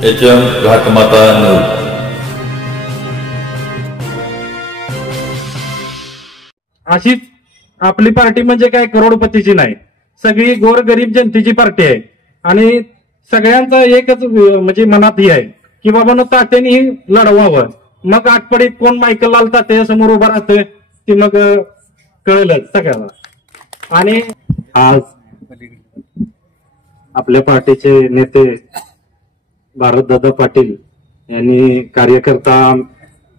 HM घाटमाता news. अशीच आपली party म्हणजे काय करोडपतीची नाही, सगळी गोरगरीब जनतेची पार्टी आहे आणि सगळ्यांचा एकच म्हणजे मनात ही आहे की बाबा तात्याने लढवावं। मग आठपडीत कोण मायकल लाल तात्या समोर उभा राहतोय ती मग कळलंच सगळ्यांना। आणि आज आपल्या पार्टीचे नेते भारतदादा पाटील यांनी कार्यकर्ता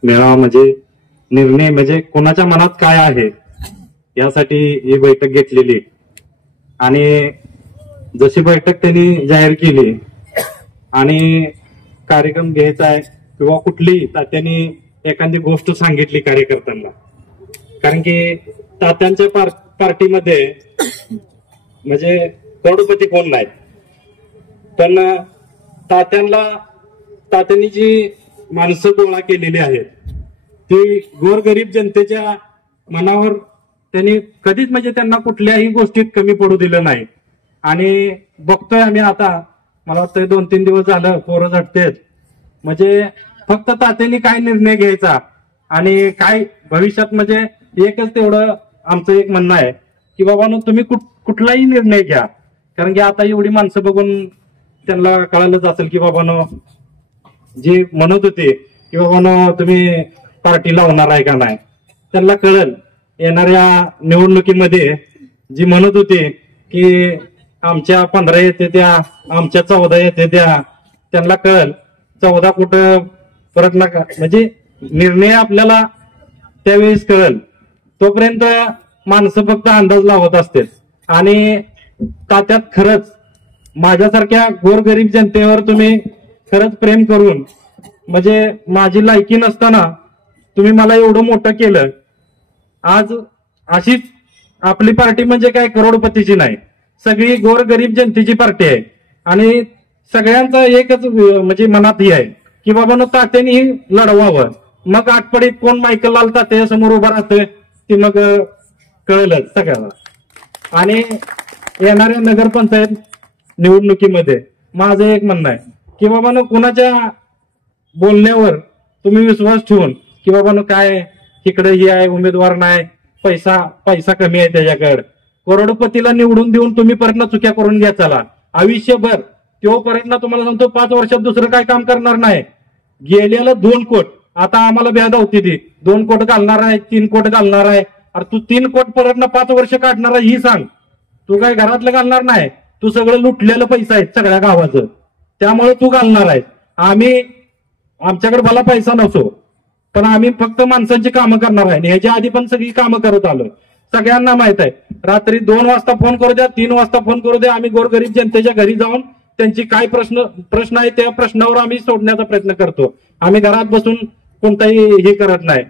मेळावा म्हणजे निर्णय म्हणजे कोणाच्या मनात काय आहे यासाठी ही बैठक घेतलेली आणि जशी बैठक त्यांनी जाहीर केली आणि कार्यक्रम घ्यायचा आहे किंवा कुठली तात्यांनी एखादी गोष्ट सांगितली कार्यकर्त्यांना, कारण की तात्यांच्या पार्टीमध्ये म्हणजे करोडपती कोण नाही, पण तात्यांनी जी माणसं गोळा केलेली आहेत ती गोरगरीब जनतेच्या मनावर त्यांनी कधीच म्हणजे त्यांना कुठल्याही गोष्टीत कमी पडू दिलं नाही। आणि बघतोय आम्ही आता, मला वाटतं 2-3 दिवस झालं पोरं झटतेत, म्हणजे फक्त तात्यांनी काय निर्णय घ्यायचा आणि काय भविष्यात म्हणजे एकच तेवढं आमचं एक म्हणणं आहे की बाबा तुम्ही कुठलाही निर्णय घ्या, कारण की आता एवढी माणसं बघून त्यांना कळालंच असेल की बाबानो जे म्हणत होते की बाबानो तुम्ही पार्टी लावणार आहे का नाही, त्यांना कळल येणाऱ्या निवडणुकीमध्ये जी म्हणत होते की आमच्या 15 येते त्या, आमच्या 14 येते त्या, त्यांना कळल 14 कुठं परत नका, म्हणजे निर्णय आपल्याला त्यावेळेस कळल। तोपर्यंत माणसं फक्त अंदाज लावत असते आणि तात्यात खरंच माझ्यासारख्या गोरगरीब जनतेवर तुम्ही खरंच प्रेम करून म्हणजे माझी लायकी नसताना तुम्ही मला एवढं मोठं केलं। आज अशीच आपली पार्टी म्हणजे काय करोडपतीची नाही, सगळी गोरगरीब जनतेची पार्टी आहे आणि सगळ्यांचा एकच म्हणजे मनात ही आहे की बाबा तात्याने लढवावं। मग आठपडीत कोण मायकल लाल तात्या समोर उभा राहतोय ती मग कळलंच सगळ्यांना। आणि येणाऱ्या नगरपंचायत निवडणुकीमध्ये माझं एक म्हणणं आहे की बाबा कुणाच्या बोलण्यावर तुम्ही विश्वास ठेवून की बाबा काय इकडे ही आहे उमेदवार नाही, पैसा कमी आहे त्याच्याकडे, करोडपतीला निवडून देऊन तुम्ही परत चुक्या करून घ्या चला आयुष्यभर, तोपर्यंत तुम्हाला सांगतो 5 वर्षात दुसरं काय काम करणार नाही। गेलेलं 2 कोट आता आम्हाला भ्याद होती ती 2 कोट घालणार आहे 3 कोट घालणार आहे, अरे तू 3 कोट परत 5 वर्ष काढणार आहे ही सांग, तू काय घरातलं घालणार नाही, तू सगळं लुटलेलं पैसा आहे सगळ्या गावाचं, त्यामुळे तू घालणार आहे। आम्ही आमच्याकडे भला पैसा नसो पण आम्ही फक्त माणसांची कामं करणार आहे, ह्याच्या आधी पण सगळी कामं करत आलो, सगळ्यांना माहित आहे। रात्री 2 वाजता फोन करू द्या, 3 वाजता फोन करू द्या, आम्ही गोरगरीब जनतेच्या घरी जाऊन त्यांची काय प्रश्न आहे त्या प्रश्नावर आम्ही सोडण्याचा प्रयत्न करतो। आम्ही घरात बसून कोणताही हे करत नाही।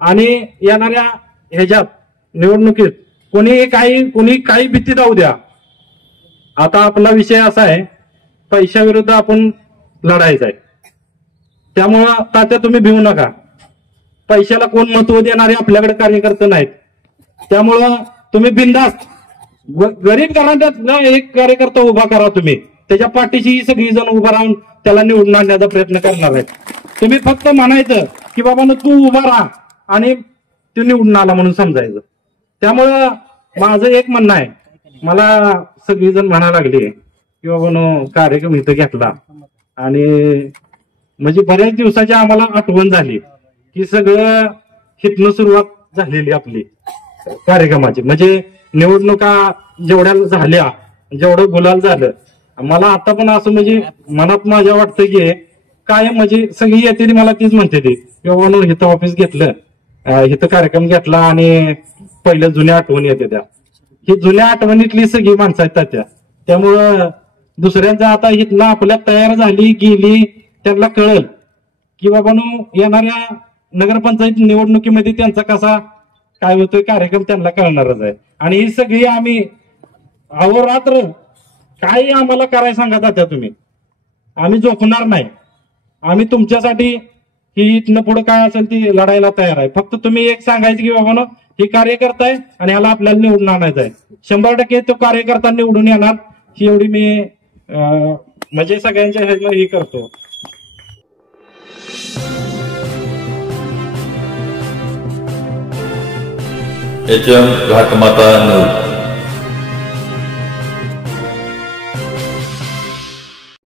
आणि येणाऱ्या ह्याच्यात निवडणुकीत कोणी काही भीती जाऊ द्या, आता आपला विषय असा आहे पैशाविरुद्ध आपण लढायचा आहे, त्यामुळं तात्या तुम्ही भिवू नका, पैशाला कोण महत्व देणारे आपल्याकडे कार्यकर्ते नाहीत, त्यामुळं तुम्ही बिनधास्त गरीब घराण्यात एक कार्यकर्ता उभा करा, तुम्ही त्याच्या पाठीशी सगळी जण उभा राहून त्याला निवडून आणण्याचा प्रयत्न करणार आहेत। तुम्ही फक्त म्हणायचं की बाबा तू उभा राहा आणि तू निवडून आला म्हणून समजायचं। त्यामुळं माझं एक म्हणणं आहे, मला सगळी जण म्हणायला लागली की बाबा कार्यक्रम इथं घेतला आणि म्हणजे बऱ्याच दिवसाची आम्हाला आठवण झाली की सगळं हितनं सुरुवात झालेली आपली कार्यक्रमाची, म्हणजे निवडणुका जेवढ्या झाल्या जेवढं गुलाल झालं, मला आता पण असं म्हणजे मनात माझ्या वाटतं की काय म्हणजे सगळी येते मला तीच म्हणते ती किंवा इथं ऑफिस घेतलं, इथं कार्यक्रम घेतला आणि पहिल्या जुन्या आठवणी येते त्या, ही जुन्या आठवणीतली सगळी माणसं आहेत त्या, त्यामुळं दुसऱ्यांचा आता इथनं आपल्यात तयार झाली गेली त्यांना कळल की बाबा येणाऱ्या नगरपंचायत निवडणुकीमध्ये त्यांचा कसा काय होतोय कार्यक्रम त्यांना कळणारच आहे। आणि ही सगळी आम्ही अहोरात्र काही आम्हाला करायला सांगा तात्या तुम्ही, आम्ही झोपणार नाही, आम्ही तुमच्यासाठी ही इथनं पुढे काय असेल ती लढायला तयार आहे। फक्त तुम्ही एक सांगायचं की बाबा हे कार्यकर्ता आहे आणि ह्याला आपल्याला निवडून आणायचं आहे, 100% तो कार्यकर्ता निवडून येणार ही एवढी मी म्हणजे सगळ्यांच्या ह्याला हे करतो। HM घाटमाता news.